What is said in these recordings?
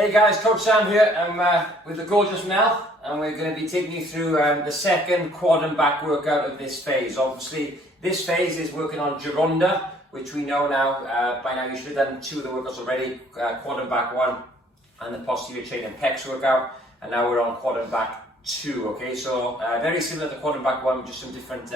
Hey guys, Coach Sam here. I'm with the gorgeous Mel, and we're going to be taking you through the second quad and back workout of this phase. Obviously, this phase is working on Gironda, which we know now, by now you should have done 2 of the workouts already, quad and back 1, and the posterior chain and pecs workout, and now we're on quad and back 2, okay? So very similar to quad and back 1, just some different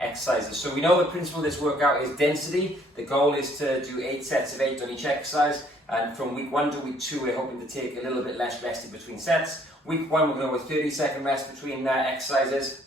exercises. So we know the principle of this workout is density. The goal is to do 8 sets of 8 on each exercise. And from week 1 to week 2, we're hoping to take a little bit less rest in between sets. Week 1, we're going with 30-second rest between exercises.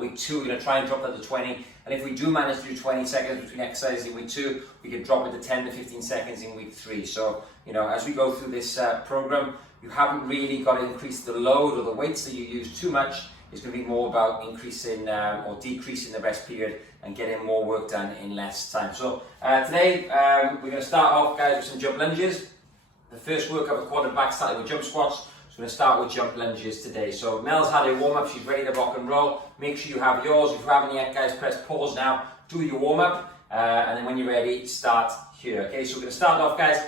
Week 2, we're going to try and drop that to 20. And if we do manage to do 20 seconds between exercises in week 2, we can drop it to 10 to 15 seconds in week 3. So, you know, as we go through this program, you haven't really got to increase the load or the weights that you use too much. It's going to be more about increasing or decreasing the rest period and getting more work done in less time. So today we're going to start off, guys, with some jump lunges. The first workout of quad and back started with jump squats. So we're going to start with jump lunges today. So Mel's had a warm up, she's ready to rock and roll. Make sure you have yours. If you haven't yet, guys, press pause now, do your warm up, and then when you're ready, start here. Okay, so we're going to start off, guys.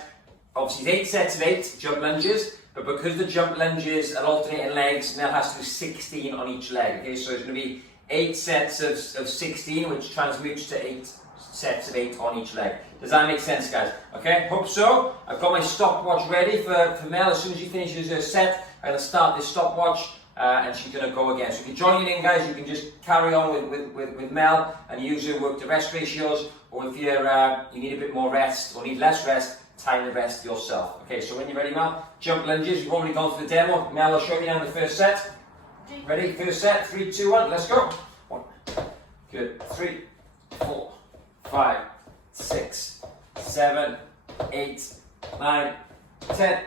Obviously, 8 sets of 8 jump lunges. But because the jump lunges are alternating legs, Mel has to do 16 on each leg. Okay, so it's going to be 8 sets of 16, which transmutes to 8 sets of 8 on each leg. Does that make sense, guys? Okay, hope so. I've got my stopwatch ready for Mel. As soon as she finishes her set, I'm going to start this stopwatch and she's going to go again. So if you're joining in, guys, you can just carry on with Mel and use her work to rest ratios, or if you're, you need a bit more rest or need less rest, time the rest yourself. Okay, so when you're ready, Mel, jump lunges. You've already gone through the demo. Mel will show you now the first set. Ready? First set. 3, 2, 1. Let's go. 1. Good. 3, 4, 5, 6, 7, 8, 9, 10,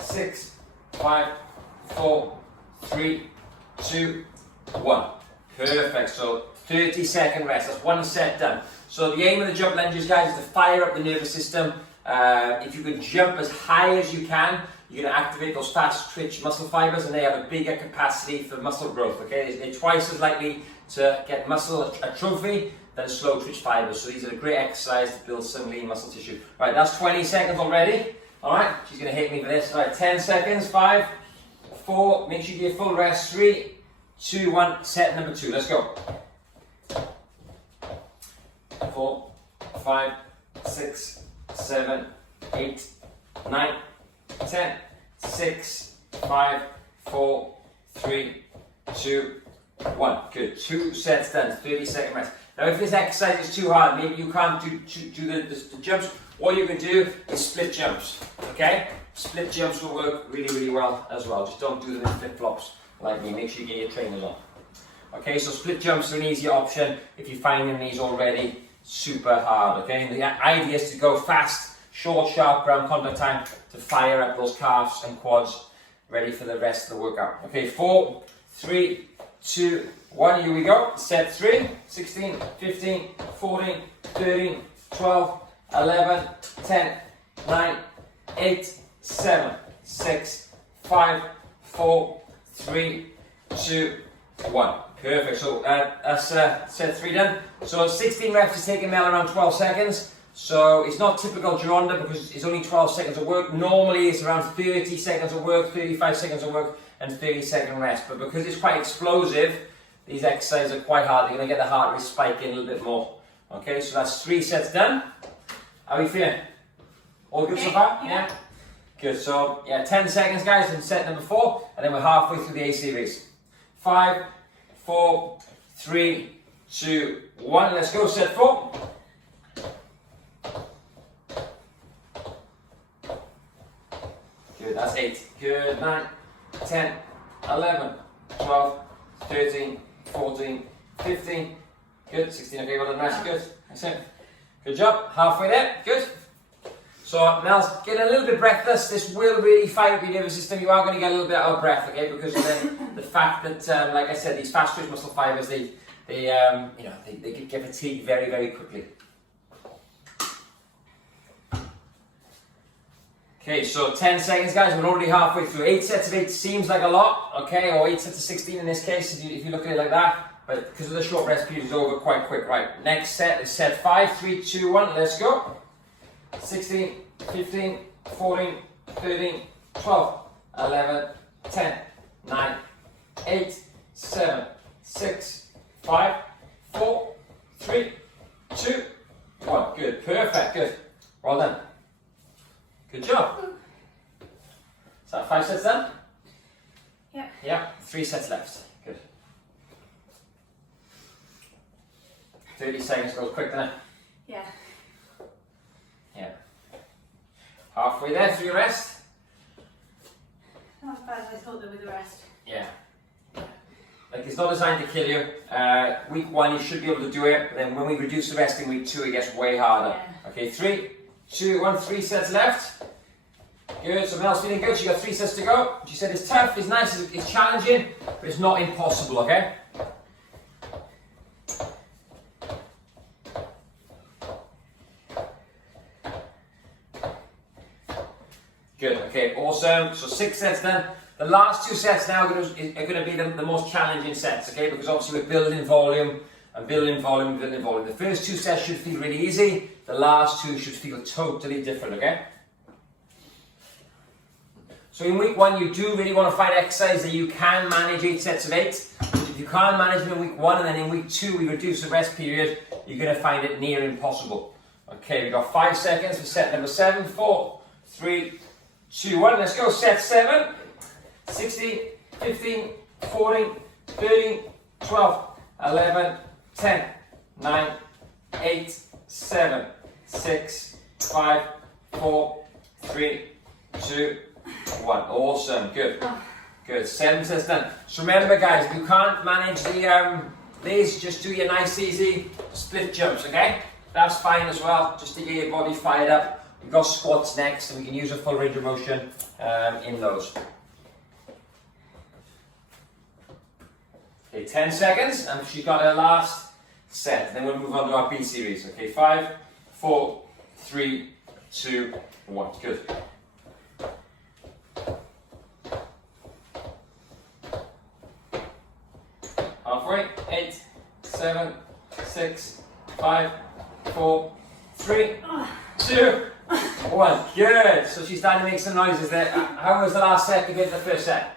6, 5, 4, 3, 2, 1. Perfect. So 30-second rest. That's 1 set done. So the aim of the jump lunges, guys, is to fire up the nervous system. If you can jump as high as you can, you're going to activate those fast twitch muscle fibers, and they have a bigger capacity for muscle growth. Okay, they're twice as likely to get muscle atrophy than slow twitch fibers. So these are a great exercise to build some lean muscle tissue. Right, that's 20 seconds already. All right, she's going to hit me for this. All right, 10 seconds. 5, 4. Make sure you get full rest. 3, 2, 1. Set number 2. Let's go. 4, 5, 6, 7, 8, 9, 10, 6, 5, 4, 3, 2, 1. Good. 2 sets done. 30-second rest. Now, if this exercise is too hard, maybe you can't do the jumps, what you can do is split jumps. Okay? Split jumps will work really, really well as well. Just don't do them in flip-flops like me. Make sure you get your trainers on. Okay, so split jumps are an easier option if you're finding these already super hard. Okay, and the idea is to go fast, short, sharp ground contact time to fire up those calves and quads, ready for the rest of the workout. Okay, 4, 3, 2, 1. Here we go. Set 3, 16, 15, 14, 13, 12, 11, 10, 9, 8, 7, 6, 5, 4, 3, 2, 1. Perfect. So that's set 3 done. So 16 reps is taking Mel around 12 seconds. So it's not typical Gironda because it's only 12 seconds of work. Normally it's around 30 seconds of work, 35 seconds of work, and 30-second rest. But because it's quite explosive, these exercises are quite hard. You're going to get the heart rate spiking a little bit more. Okay, so that's 3 sets done. How are you feeling? All good so far? Yeah. Good. So yeah, 10 seconds, guys, in set number 4, and then we're halfway through the A series. 5, 4, 3, 2, 1. Let's go. Set 4. Good. That's 8. Good. 9, 10, 11, 12, 13, 14, 15. Good. 16. Okay. Well done. Nice. Good. That's it. Good job. Halfway there. Good. So Mel's getting a little bit breathless. This will really fire up your nervous system. You are going to get a little bit out of breath, okay? Because of the fact that, like I said, these fast twitch muscle fibers, they get fatigued very, very quickly. Okay, so 10 seconds, guys. We're already halfway through. 8 sets of 8 seems like a lot, okay? Or 8 sets of 16 in this case, if you look at it like that. But because of the short rest period, it's over quite quick. Right, next set is set 5, 3, 2, 1. Let's go. 16, 15, 14, 13, 12, 11, 10, 9, 8, 7, 6, 5, 4, 3, 2, 1. Good, perfect, good. Well done. Good job. Is that 5 sets done? Yeah. Yeah, 3 sets left. Good. 30 seconds goes quick, doesn't it? Yeah. Yeah. Halfway there through your rest? Not as bad as I thought though with the rest. Yeah. Like, it's not designed to kill you. Week 1 you should be able to do it, but then when we reduce the rest in week 2 it gets way harder. Yeah. Okay, 3, 2, 1, 3 sets left. Good, so Mel's feeling good, she got 3 sets to go. She said it's tough, it's nice, it's challenging, but it's not impossible, okay? Good, okay, awesome. So 6 sets done. The last 2 sets now are going to be the most challenging sets, okay? Because obviously we're building volume and building volume and building volume. The first 2 sets should feel really easy. The last 2 should feel totally different, okay? So in week 1, you do really want to find exercise that you can manage 8 sets of 8. If you can't manage them in week 1 and then in week 2 we reduce the rest period, you're going to find it near impossible. Okay, we've got 5 seconds for set number 7. 4, 3, 2, 1. Let's go. Set 7. 16, 15, 14, 13, 12, 11, 10, 9, 8, 7, 6, 5, 4, 3, 2, 1. Awesome. Good. Good. 7 sets done. So remember, guys, if you can't manage these, just do your nice, easy split jumps, okay? That's fine as well, just to get your body fired up. We've got squats next, and we can use a full range of motion in those. Okay, 10 seconds, and she's got her last set. Then we'll move on to our B series. Okay, 5, 4, 3, 2, 1. Good. Halfway. 8, 7, 6, 5, 4, 3, 2, 1. Good. So she's starting to make some noises there. How was the last set compared to the first set?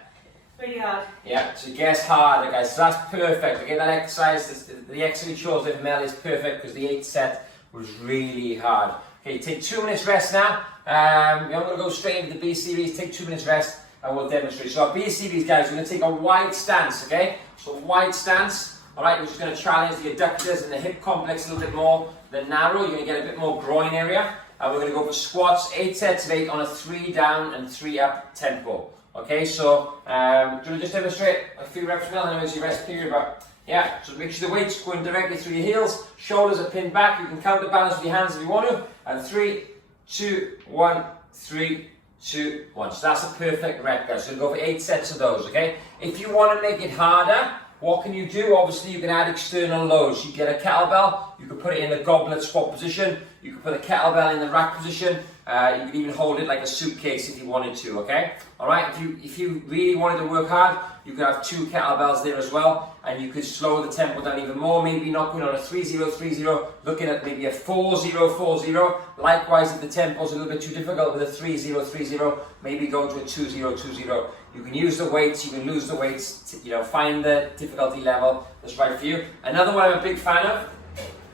Really hard. Yeah, so it gets harder, guys. So that's perfect. Again, that exercise, the exercise we chose with Mel is perfect because the 8th set was really hard. Okay, take 2 minutes rest now. I'm going to go straight into the B series. Take 2 minutes rest and we'll demonstrate. So our B series, guys, we're going to take a wide stance, okay? So wide stance. All right, we're just going to challenge the adductors and the hip complex a little bit more. The narrow, you're going to get a bit more groin area. And we're going to go for squats, 8 sets of 8 on a 3 down and 3 up tempo. Okay, so do you want to just demonstrate a few reps now? I know it's your rest period, but yeah, so make sure the weight's going directly through your heels, shoulders are pinned back, you can counterbalance with your hands if you want to, and 3, 2, 1, 3, 2, 1. So that's a perfect rep, guys. So we'll go for 8 sets of those, okay? If you want to make it harder, what can you do? Obviously, you can add external loads. You get a kettlebell, you can put it in the goblet squat position, you can put a kettlebell in the rack position, you can even hold it like a suitcase if you wanted to, okay? Alright, if you really wanted to work hard, you could have 2 kettlebells there as well, and you could slow the tempo down even more, maybe not going on a 3-0-3-0, looking at maybe a 4-0-4-0. Likewise, if the tempo's a little bit too difficult with a 3-0-3-0, maybe go to a 2-0-2-0. You can use the weights, you can lose the weights, to, find the difficulty level that's right for you. Another one I'm a big fan of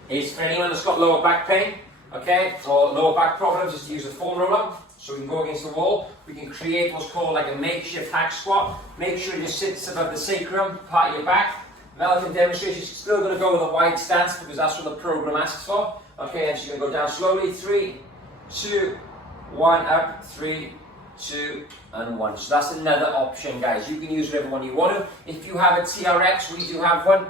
is for anyone that's got lower back pain, okay, or lower back problems, is to use a foam roller. So we can go against the wall, we can create what's called like a makeshift hack squat. Make sure it just sits above the sacrum, part of your back. Mel can demonstrate, she's still going to go with a wide stance because that's what the program asks for. Okay, and she's going to go down slowly, 3, 2, 1, up, 3, 2, and 1. So that's another option, guys. You can use whatever one you want to. If you have a TRX, we do have one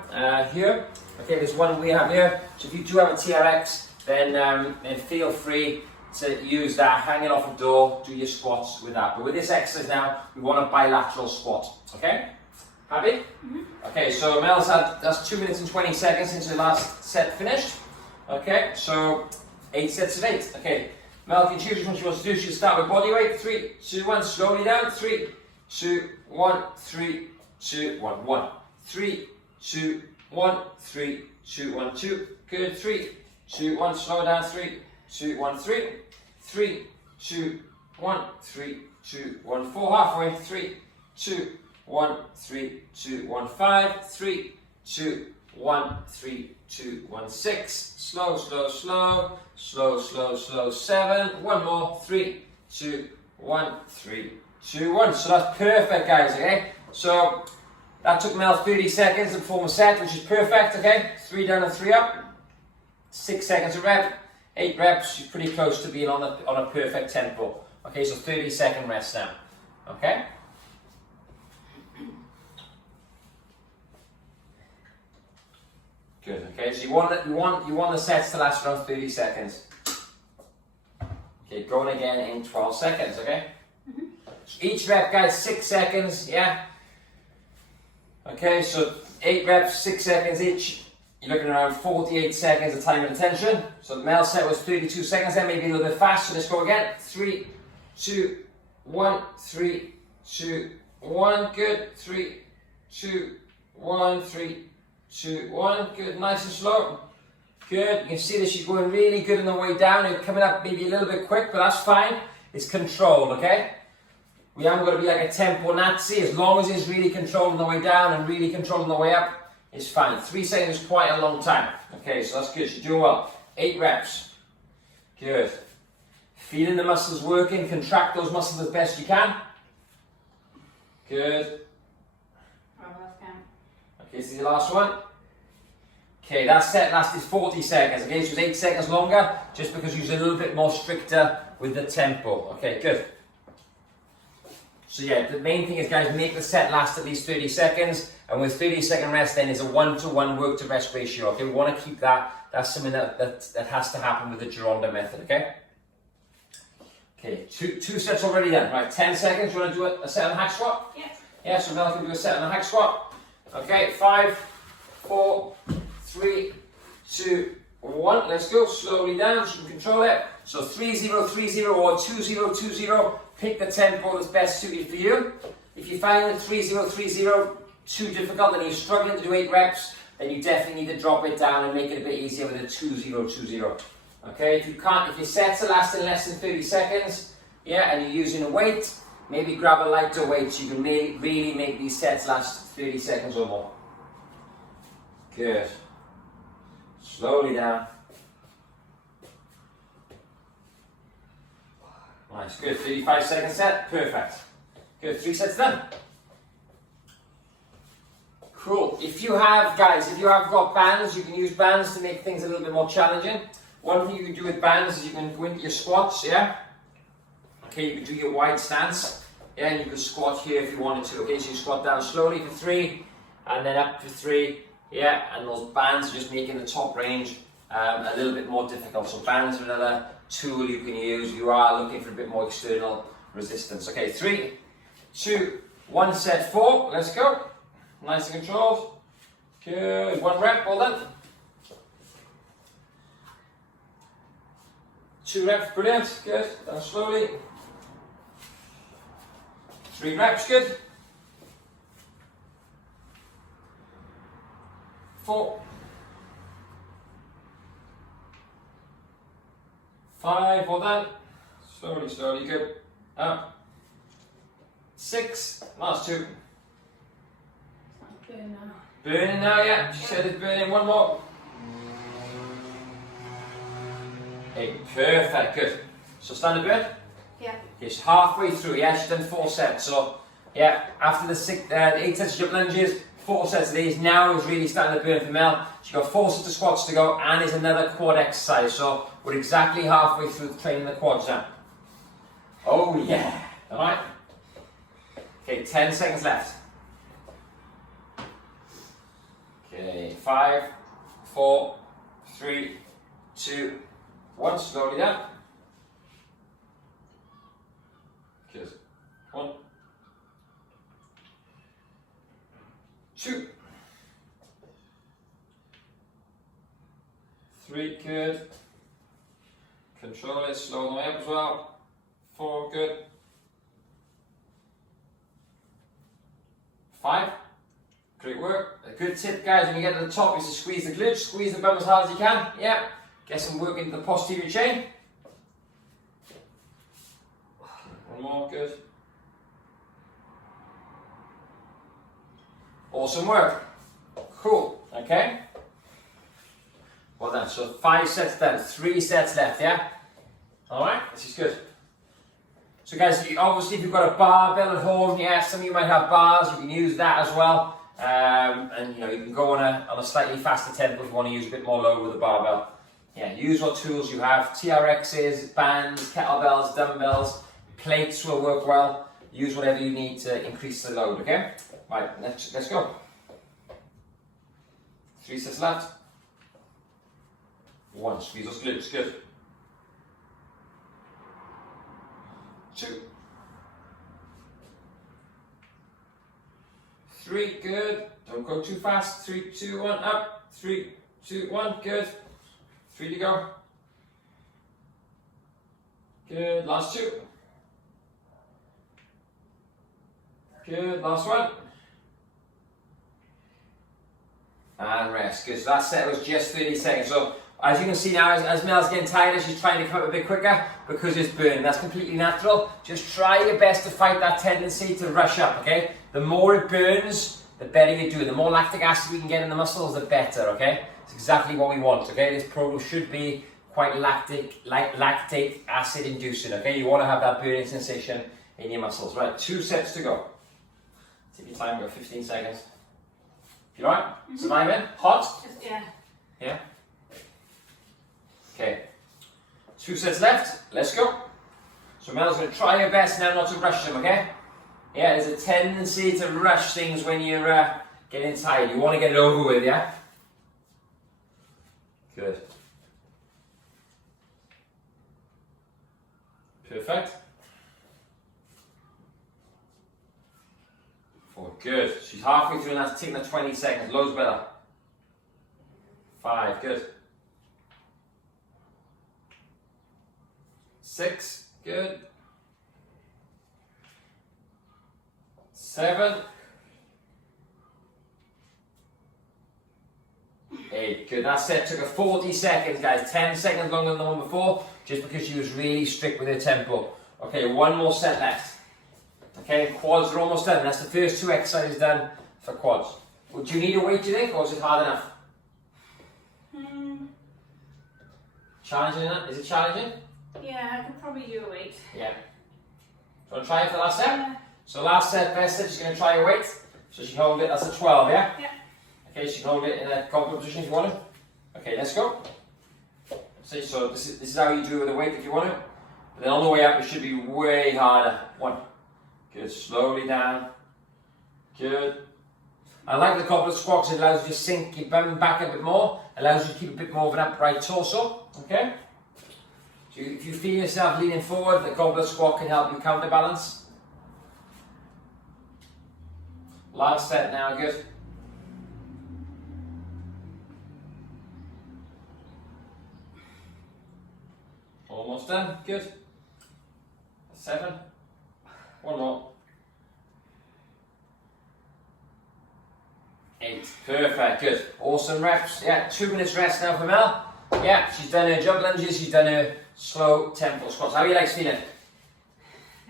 here. Okay, there's one we have here. So if you do have a TRX, then feel free to use that, hang it off a door, do your squats with that. But with this exercise now, we want a bilateral squat. Okay? Happy? Mm-hmm. Okay, so Mel's that's 2 minutes and 20 seconds since the last set finished. Okay, so 8 sets of 8. Okay, Mel can choose which one she wants to do. She'll start with body weight. 3, 2, 1. Slowly down. 3, 2, 1. 3, 2, 1. 1. 3, 2, 1. 3, 2, 1. 2. Good. 3, 2, 1. Slow down. 3, 2, 1. 3, 3, 2, 1. 3, 2, 1, 4, halfway, 3, 2, 1, 3, 2, 1, 5, 3, 2, 1, 3, 2, 1, 6, slow, slow, slow, slow, slow, slow, 7, one more, 3, 2, 1, 3, 2, 1. So that's perfect, guys, okay? So that took Mel 30 seconds to perform a set, which is perfect, okay? 3 down and 3 up, 6 seconds a rep, 8 reps, she's pretty close to being on a perfect tempo. Okay, so 30-second rest now, okay? Good, okay, so you want the sets to last around 30 seconds. Okay, going again in 12 seconds, okay? So each rep, guys, 6 seconds, yeah? Okay, so 8 reps, 6 seconds each. You're looking around 48 seconds of time and attention. So the Mel set was 32 seconds then, maybe a little bit fast, so let's go again. 3, 2, 1, 3, 2, 1, good, 3, 2, 1, 3, 2, 1, good, nice and slow, good. You can see that she's going really good on the way down, and coming up maybe a little bit quick, but that's fine, it's controlled, okay? We haven't got to be like a tempo Nazi, as long as it's really controlled on the way down and really controlled on the way up, it's fine. 3 seconds is quite a long time, okay, so that's good, she's doing well. 8 reps, good. Feeling the muscles working, contract those muscles as best you can. Good. Okay, this is the last one. Okay, that set lasted 40 seconds. Okay, so it was 8 seconds longer, just because you was a little bit more stricter with the tempo. Okay, good. So yeah, the main thing is, guys, make the set last at least 30 seconds, and with 30-second rest then is a 1-to-1 work to rest ratio. Okay, we want to keep that. That's something that has to happen with the Gironda method, okay? Okay, two sets already done. Right, 10 seconds. You want to do a set on a hack squat? Yes. Yeah, so Mel can do a set on a hack squat. Okay, 5, 4, 3, 2, 1. Let's go. Slowly down. So you can control it. So 3-0-3-0 or 2-0-2-0. Pick the tempo that's best suited for you. If you find that 3-0-3-0 too difficult and you're struggling to do 8 reps, then you definitely need to drop it down and make it a bit easier with a 2-0-2-0. Okay, if your sets are lasting less than 30 seconds, yeah, and you're using a weight, maybe grab a lighter weight so you can really make these sets last 30 seconds or more. Good. Slowly down. Nice, good. 35-second set, perfect. Good, 3 sets done. Cool. If you have got bands, you can use bands to make things a little bit more challenging. One thing you can do with bands is you can go into your squats, yeah? Okay, you can do your wide stance, yeah, and you can squat here if you wanted to, okay? So you squat down slowly for 3, and then up for 3, yeah? And those bands are just making the top range a little bit more difficult. So bands are another tool you can use. You are looking for a bit more external resistance. Okay, 3, 2, 1, set 4, let's go. Nice and controlled. Good, 1 rep, well done. 2 reps, brilliant, good, down slowly. 3 reps, good. 4. 5, well done. Slowly, slowly, good. Up. 6, last 2. Burning now. Burning now, yeah. She said it's burning. 1 more. 8, perfect, good. So standard burn? Yeah. It's halfway through, yeah, she's done 4 sets. So, yeah, after the 8 sets of jump lunges, 4 sets of these, now is really starting to burn for Mel. She's got 4 sets of squats to go, and there's another quad exercise. So, we're exactly halfway through training the quads now. Oh, yeah. Alright? Okay, 10 seconds left. Okay, 5, 4, 3, 2, 1, slowly down. Good. 1, 2, 3, good. Control it, slow the way up as well. 4, good. 5, great work. A good tip, guys, when you get to the top is to squeeze the glutes, squeeze the bum as hard as you can. Yeah. Get some work into the posterior chain. 1 more, good. Awesome work. Cool, okay? Well done, so 5 sets done, 3 sets left, yeah? Alright, this is good. So guys, obviously if you've got a barbell at home, yeah, some of you might have bars, you can use that as well. And you know, you can go on a slightly faster tempo if you want to use a bit more load with the barbell. Yeah, use what tools you have, TRXs, bands, kettlebells, dumbbells, plates will work well. Use whatever you need to increase the load, okay? Right, let's go. 3 sets left. 1, squeeze those glutes, good. 2. 3, good. Don't go too fast. 3, 2, 1, up. 3, 2, 1, good. 3 to go. Good, last 2. Good, last 1. And rest. Good, so that set was just 30 seconds. So as you can see now, as Mel's getting tired, she's trying to come up a bit quicker because it's burning. That's completely natural. Just try your best to fight that tendency to rush up, okay? The more it burns, the better you do. The more lactic acid we can get in the muscles, the better, okay? It's exactly what we want, okay? This program should be quite lactate acid inducing, okay? You want to have that burning sensation in your muscles. Right, 2 sets to go. Take your time, go 15 seconds. You alright? Surviving? Hot? Just, yeah. Yeah? Okay. 2 sets left. Let's go. So Mel's going to try your best now not to rush them, okay? Yeah, there's a tendency to rush things when you're getting tired. You want to get it over with, yeah? Good. Perfect. 4, good. She's halfway through and that's taking her 20 seconds. Loads better. 5, good. 6, good. 7, 8, good. That set took her 40 seconds, guys. 10 seconds longer than the one before, just because she was really strict with her tempo. Okay, 1 more set left. Okay, quads are almost done. That's the first 2 exercises done for quads. Well, do you need a weight, do you think, or is it hard enough? Challenging enough? Is it challenging? Yeah, I could probably do a weight. Yeah. Do you want to try it for the last set? Yeah. So last set, best set, she's going to try her weight. So she can hold it, that's a 12, yeah? Yeah. Okay, she can hold it in a comfortable position if you want to. Okay, let's go. See, so this is how you do it with the weight if you want to. But then on the way up, it should be way harder. 1. Good, slowly down. Good. I like the goblet squat because it allows you to sink your bum back a bit more. Allows you to keep a bit more of an upright torso. Okay? So if you feel yourself leaning forward, the goblet squat can help you counterbalance. Last set now, good. Almost done, good. 7. 1 more. 8. Perfect, good. Awesome reps. Yeah, 2 minutes rest now for Mel. Yeah, she's done her jump lunges, she's done her slow tempo squats. How are you legs feeling?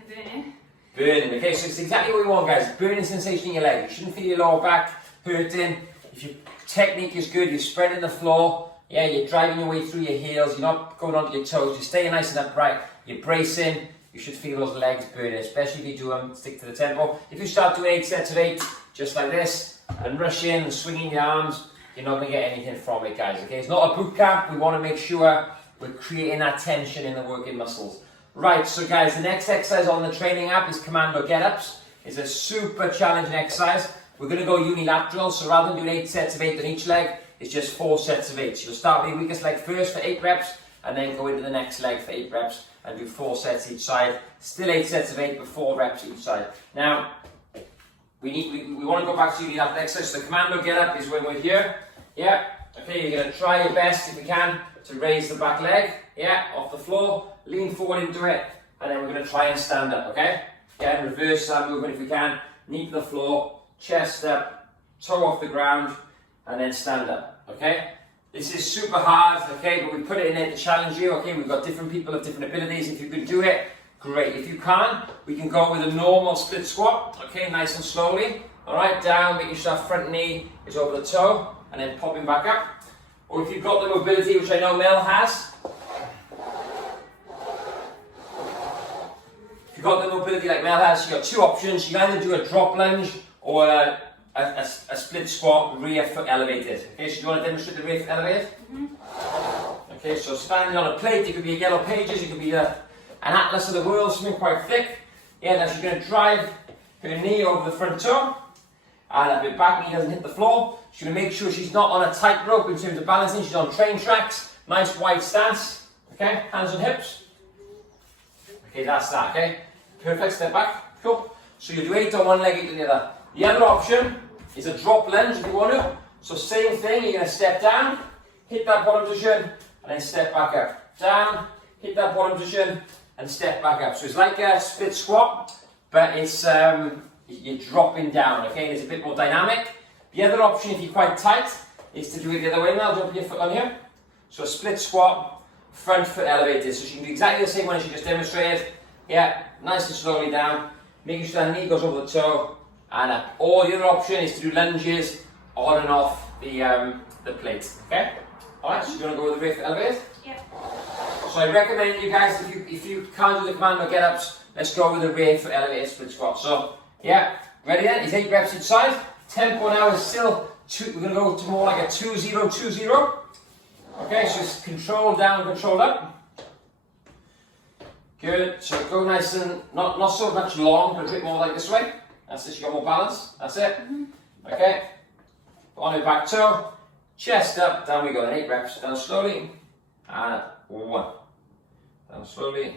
Burning. Burning. Okay, so it's exactly what we want, guys. Burning sensation in your leg. You shouldn't feel your lower back hurting. If your technique is good, you're spreading the floor. Yeah, you're driving your way through your heels. You're not going onto your toes. You're staying nice and upright. You're bracing. You should feel those legs burning, especially if you do them, stick to the tempo. If you start doing 8 sets of 8, just like this, and rush in and swinging your arms, you're not going to get anything from it, guys. Okay, it's not a boot camp. We want to make sure we're creating that tension in the working muscles. Right, so guys, the next exercise on the training app is Commando Get Ups. It's a super challenging exercise. We're going to go unilateral, so rather than doing 8 sets of 8 on each leg, it's just 4 sets of 8. So you'll start with your weakest leg first for 8 reps, and then go into the next leg for 8 reps, and do 4 sets each side. Still 8 sets of 8, but 4 reps each side. Now, we want to go back to unilateral exercise. So the Commando Get Up is when we're here. Yeah, okay, you're going to try your best, if you can, to raise the back leg. Yeah, off the floor, lean forward into it, and then we're going to try and stand up, okay? Yeah, reverse that movement if we can. Knee to the floor, chest up, toe off the ground, and then stand up, okay? This is super hard, okay, but we put it in there to challenge you, okay? We've got different people of different abilities. If you can do it, great. If you can't, we can go with a normal split squat, okay, nice and slowly, Alright, down, making sure that front knee is over the toe, and then popping back up. Or if you've got the mobility, which I know Mel has, if you've got the mobility like Mel has, you've got two options. You can either do a drop lunge or a split squat, rear foot elevated. Okay, so do you want to demonstrate the rear foot elevated? Okay, so standing on a plate, it could be a Yellow Pages, it could be an Atlas of the World, something quite thick. Yeah, now she's going to drive her knee over the front toe, and her back knee doesn't hit the floor. She's going to make sure she's not on a tightrope in terms of balancing, she's on train tracks. Nice wide stance, okay, hands on hips. Okay, that's that, okay. Perfect, step back, cool. So you do 8 on one leg, 8 on the other. The other option is a drop lunge if you want to. So same thing, you're going to step down, hit that bottom position, and then step back up. Down, hit that bottom position, and step back up. So it's like a split squat, but it's you're dropping down, okay? And it's a bit more dynamic. The other option, if you're quite tight, is to do it the other way. Now, don't put your foot on here. So a split squat, front foot elevated. So she can do exactly the same one as she just demonstrated. Yeah, nice and slowly down, making sure that knee goes over the toe and up. Or the other option is to do lunges on and off the plate, okay? Alright, so you're going to go with the rear foot elevated? Yeah. So I recommend you guys, if you can't do the Commando Get Ups, let's go with the rear foot elevated split squat. So, yeah, ready then? It's 8 reps each side. Tempo now is still, we're going to go to more like a 2-0-2-0. Okay, so it's control down, control up. Good, so go nice and, not so much long, but a bit more like this way. That's it, you got more balance, that's it. Okay, on your back toe, chest up, down we go, then 8 reps, down slowly, and 1. Down slowly,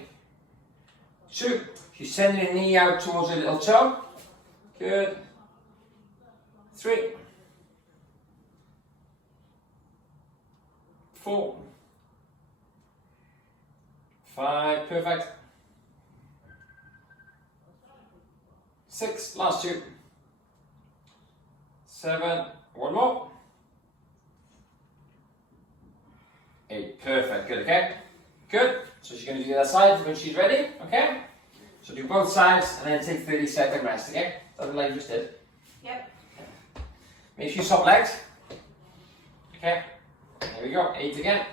2. She's sending your knee out towards your little toe. Good. 3. 4. 5, perfect. 6, last 2. 7, one more. 8, perfect, good, okay? Good, so she's going to do the other side when she's ready, okay? So do both sides and then take 30-second rest, okay? Something like you just did. Yep. Make sure you swap legs. Okay, there we go, 8 again.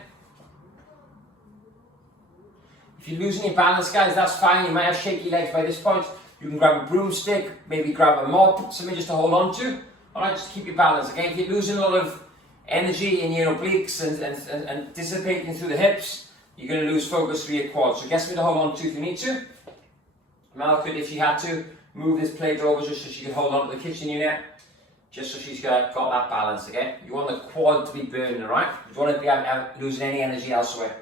If you're losing your balance, guys, that's fine. You might have shaky legs by this point. You can grab a broomstick, maybe grab a mop, something just to hold on to. Alright, just keep your balance, okay? If you're losing a lot of energy in your obliques and dissipating through the hips, you're going to lose focus through your quads. So get something to hold on to if you need to. Mel could, if she had to, move this plate over just so she could hold on to the kitchen unit, just so she's got that balance, okay? You want the quad to be burning, alright? You don't want to be losing any energy elsewhere.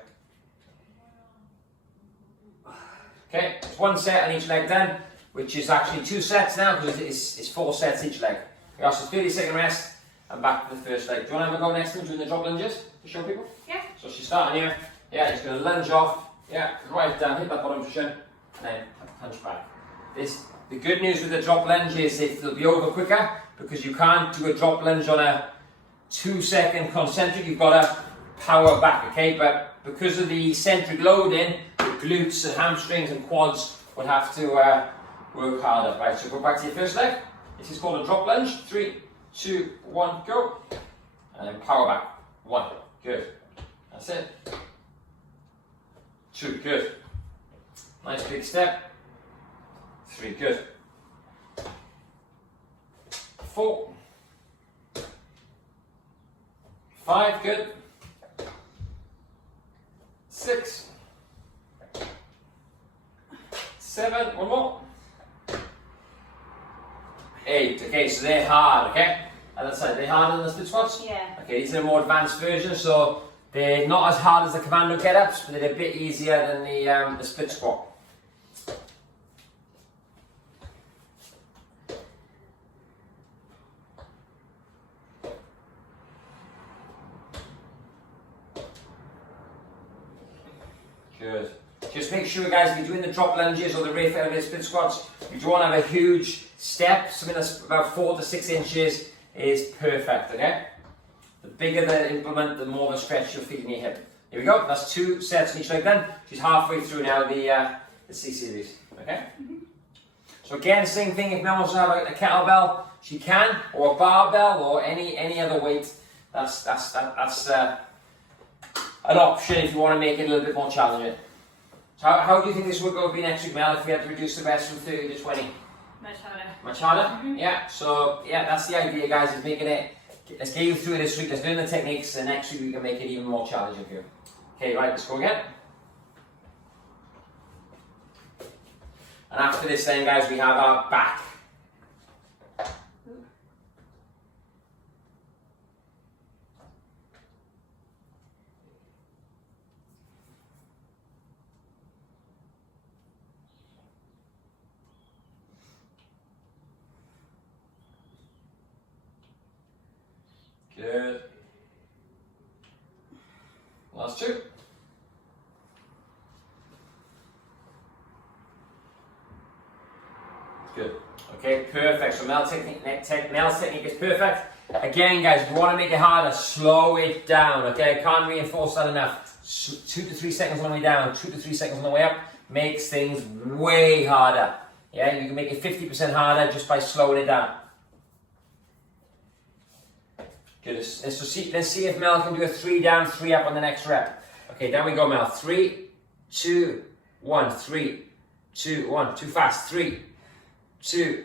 Okay, it's 1 set on each leg then, which is actually 2 sets now because it's 4 sets each leg. We got some 30-second rest and back to the first leg. Do you want to have a go next time doing the drop lunges to show people? Yeah. So she's starting here. Yeah, she's going to lunge off. Yeah, right down, hit that bottom position, and then punch back. The good news with the drop lunge is it'll be over quicker because you can't do a drop lunge on a 2-second concentric. You've got to power back, okay? But because of the eccentric loading, the glutes and hamstrings and quads would have to work harder. Right, so go back to your first leg. This is called a drop lunge. 3, 2, 1, go. And then power back. 1, good. That's it. 2, good. Nice big step. 3, good. 4, 5, good. 6, 7, one more. 8, okay, so they're hard, okay? And that's they're harder than the split squats? Yeah. Okay, these are a more advanced version, so they're not as hard as the Commando Get Ups, but they're a bit easier than the split squat. Good. Just make sure, guys, if you're doing the drop lunges or the rear foot elevated split squats, you don't want to have a huge step. Something that's about 4 to 6 inches is perfect, okay? The bigger the implement, the more the stretch you'll feel in your hip. Here we go. That's 2 sets in each leg then. She's halfway through now the C series, okay? So again, same thing. If no one's have a kettlebell, she can, or a barbell, or any other weight. That's an option if you want to make it a little bit more challenging. So how do you think this workout would be next week, Mel, if we had to reduce the rest from 30 to 20? Much harder. Much harder? Yeah, so yeah, that's the idea, guys, is making it, let's get you through it this week, let's learn the techniques, and next week we can make it even more challenging for you. Okay, right, let's go again. And after this then, guys, we have our back. Good. Last two. Good. Okay, perfect. So Mel's technique is perfect. Again, guys, if you want to make it harder, slow it down. Okay, I can't reinforce that enough. 2 to 3 seconds on the way down, 2 to 3 seconds on the way up makes things way harder. Yeah, you can make it 50% harder just by slowing it down. Good. Let's see if Mel can do a 3 down, 3 up on the next rep. Okay, down we go, Mel. 3, 2, 1, 3, 2, 1. Too fast. 3, 2,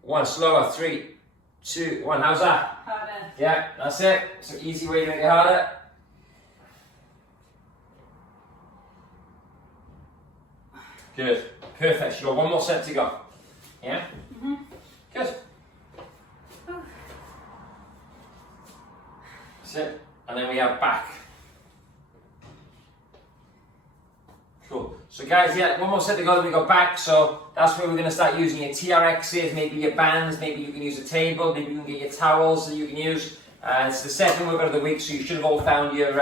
1. Slower. 3, 2, 1. How's that? Harder. Yeah, that's it. It's an easy way to make it harder. Good. Perfect. You've got one more set to go. Yeah? Mm-hmm. Good. That's it. And then we have back. Cool. So guys, yeah, one more set to go, then we go back. So that's where we're going to start using your TRXs, maybe your bands, maybe you can use a table, maybe you can get your towels that you can use. It's the second workout of the week, so you should have all found your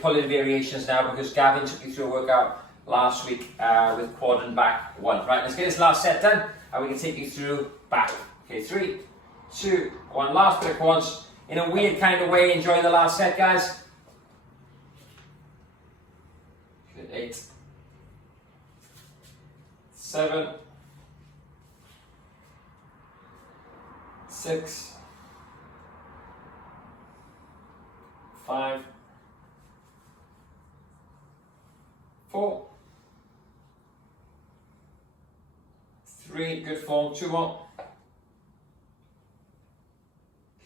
pull-in variations now, because Gavin took you through a workout last week with quad and back 1. Right, let's get this last set done, and we can take you through back. Okay, 3, 2, 1. Last bit of quads. In a weird kind of way, enjoy the last set, guys. Good. 8, 7, 6, 5, 4, 3, good form, 2 more.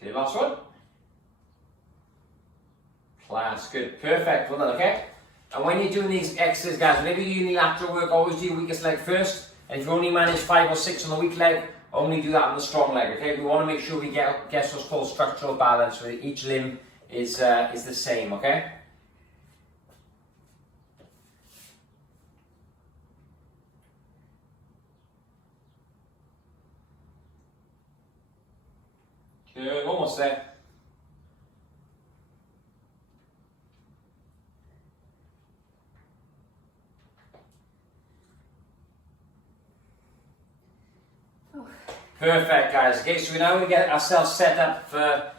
Okay, last one. Class, good, perfect, well done, okay? And when you're doing these exercises, guys, whenever you're doing lateral work, always do your weakest leg first. And if you only manage 5 or 6 on the weak leg, only do that on the strong leg, okay? We want to make sure we get what's called structural balance, so that each limb is the same, okay? Good, almost there. Perfect, guys. Okay, so we're now going to get ourselves set up for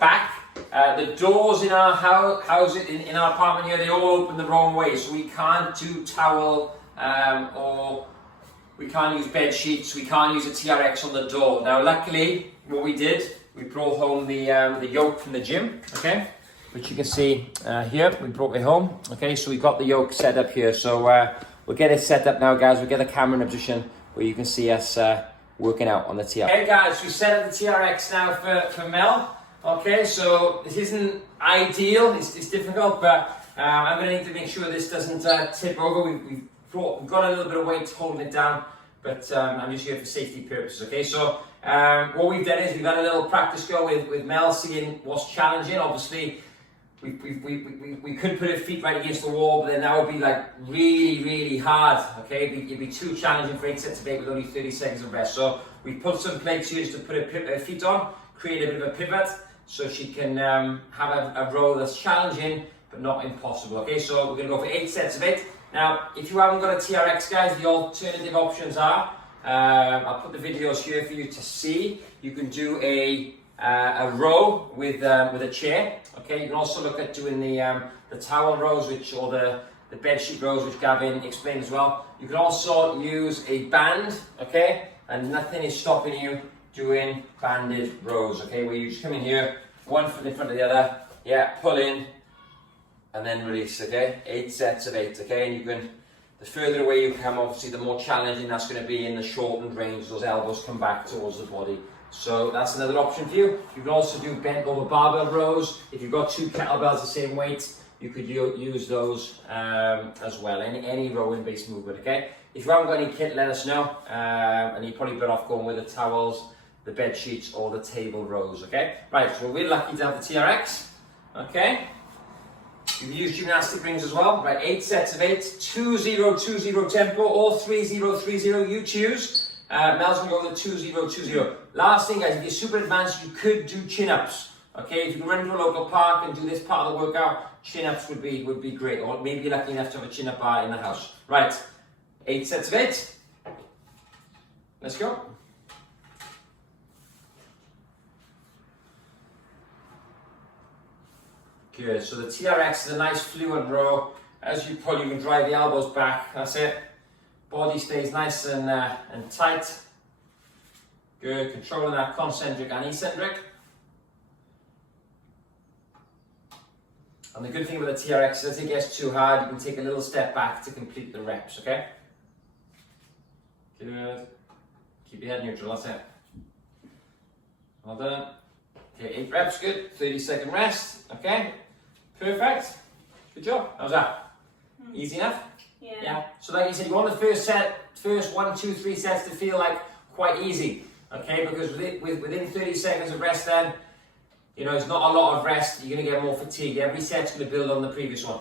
back. The doors in our house in our apartment here, they all open the wrong way, so we can't do towel or we can't use bed sheets. We can't use a TRX on the door. Now, luckily, what we did, we brought home the yoke from the gym. Okay, which you can see here. We brought it home. Okay, so we got the yoke set up here. So we'll get it set up now, guys. We'll get the camera in a position where you can see us working out on the TRX. Okay guys, we set up the TRX now for Mel. Okay, so this isn't ideal, it's difficult, but I'm going to need to make sure this doesn't tip over. We've got a little bit of weight holding it down, but I'm just here for safety purposes. Okay, so what we've done is we've had a little practice go with Mel, seeing what's challenging. Obviously, we could put her feet right against the wall, but then that would be like really hard. Okay, it'd be too challenging for 8 sets of 8 with only 30 seconds of rest. So we put some plates here just to put her feet on, create a bit of a pivot, so she can have a row that's challenging but not impossible. Okay, so we're gonna go for 8 sets of 8. Now, if you haven't got a TRX, guys, the alternative options are, I'll put the videos here for you to see. You can do a row with a chair. Okay, you can also look at doing the towel rows, or the bed sheet rows, which Gavin explained as well. You can also use a band, okay, and nothing is stopping you doing banded rows, okay, where you just come in here, one foot in front of the other, yeah, pull in, and then release, okay? 8 sets of 8, okay? And you can, the further away you come, obviously, the more challenging that's going to be in the shortened range. Those elbows come back towards the body. So that's another option for you. You can also do bent over barbell rows. If you've got 2 kettlebells the same weight, you could use those as well. Any rowing based movement, okay? If you haven't got any kit, let us know. And you're probably better off going with the towels, the bed sheets, or the table rows, okay? Right, so we're lucky to have the TRX, okay? You can use gymnastic rings as well, right? 8 sets of 8, 2-0-2-0 tempo, or 3-0-3-0, you choose. Mel's gonna go with the 2-0-2-0. Last thing, guys, if you're super advanced, you could do chin-ups, okay? If you can run to a local park and do this part of the workout, chin-ups would be great, or maybe you're lucky enough to have a chin-up bar in the house. Right, 8 sets of 8. Let's go. Good, so the TRX is a nice fluent row. As you pull, you can drive the elbows back, that's it. Body stays nice and tight. Good, controlling that concentric and eccentric. And the good thing about the TRX is as it gets too hard, you can take a little step back to complete the reps, okay? Good. Keep your head neutral, that's it. Well done. Okay, 8 reps, good. 30-second rest, okay? Perfect. Good job. How's that? Easy enough? Yeah. So like you said, you want the first 1, 2, 3 sets to feel like quite easy, okay? Because within 30 seconds of rest then, you know, it's not a lot of rest, you're going to get more fatigue. Every set's going to build on the previous one.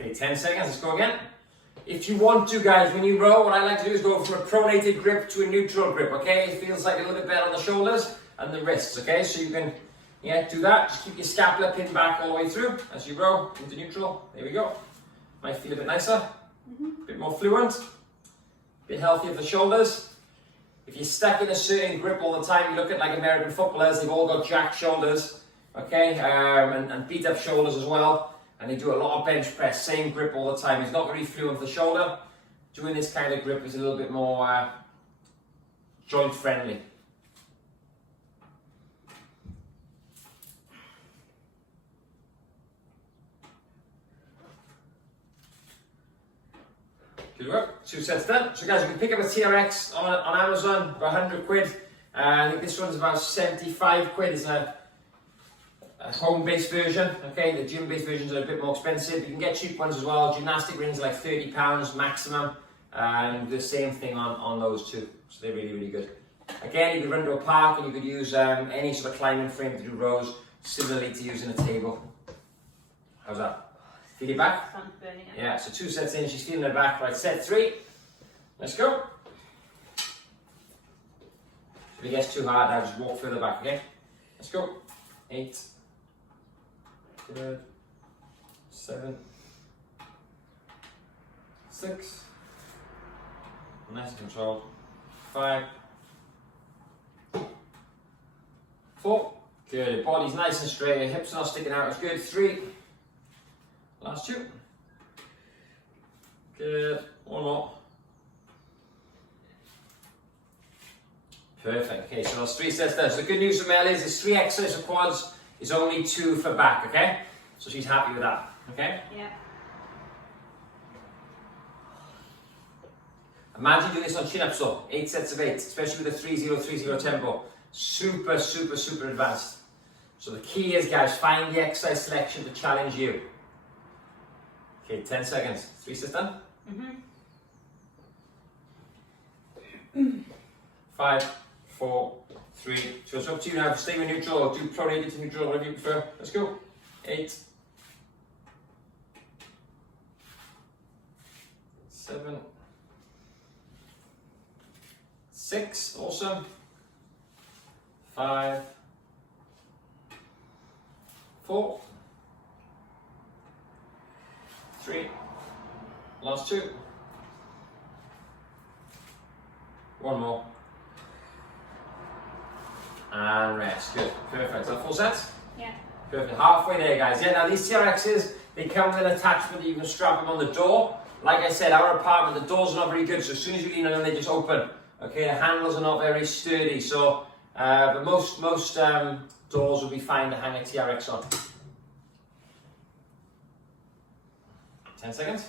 Okay, 10 seconds, let's go again. If you want to, guys, when you row, what I like to do is go from a pronated grip to a neutral grip, okay? It feels like a little bit better on the shoulders and the wrists, okay? So you can, do that. Just keep your scapula pinned back all the way through as you row into neutral. There we go. Might feel a bit nicer, a bit more fluent, a bit healthier for the shoulders. If you're stuck in a certain grip all the time, you look at like American footballers, they've all got jacked shoulders, okay? And beat up shoulders as well. And they do a lot of bench press, same grip all the time. It's not very fluent for the shoulder. Doing this kind of grip is a little bit more joint friendly. Good work. 2 sets done. So guys, you can pick up a TRX on Amazon for 100 quid. I think this one's about 75 quid. It's a home-based version, okay? The gym-based versions are a bit more expensive. You can get cheap ones as well. Gymnastic rings are like £30 maximum. And the same thing on those too. So they're really, really good. Again, you could run to a park and you could use any sort of climbing frame to do rows, similarly to using a table. How's that? Feel your back? Yeah, so 2 sets in, she's feeling her back. Right, set 3. Let's go. If it gets too hard, now just walk further back, okay? Let's go. 8. Good. 7. 6. Nice and controlled. 5. 4. Good. Your body's nice and straight. Your hips are not sticking out. It's good. 3. Last 2. Good. 1 more. Perfect. Okay, so that's 3 sets done. So the good news for Mel is there's 3 exercises for quads. It's only 2 for back, okay? So she's happy with that, okay? Yeah. Imagine doing this on chin-ups though, 8 sets of 8, especially with a 3-0-3-0 tempo. Super, super, super advanced. So the key is, guys, find the exercise selection to challenge you. Okay, 10 seconds. 3 sets done? 5, 4, 3, 2. It's up to you now. Stay with neutral or do pronated to neutral, whatever you prefer. Let's go. 8, 7, 6. Awesome. 5, 4, 3. Last 2. 1 more. And rest. Good. Perfect. Is that 4 sets? Yeah. Perfect. Halfway there, guys. Yeah, now these TRXs, they come with an attachment that you can strap them on the door. Like I said, our apartment, the doors are not very good, so as soon as you lean on them, they just open. Okay, the handles are not very sturdy, so but most doors will be fine to hang a TRX on. 10 seconds.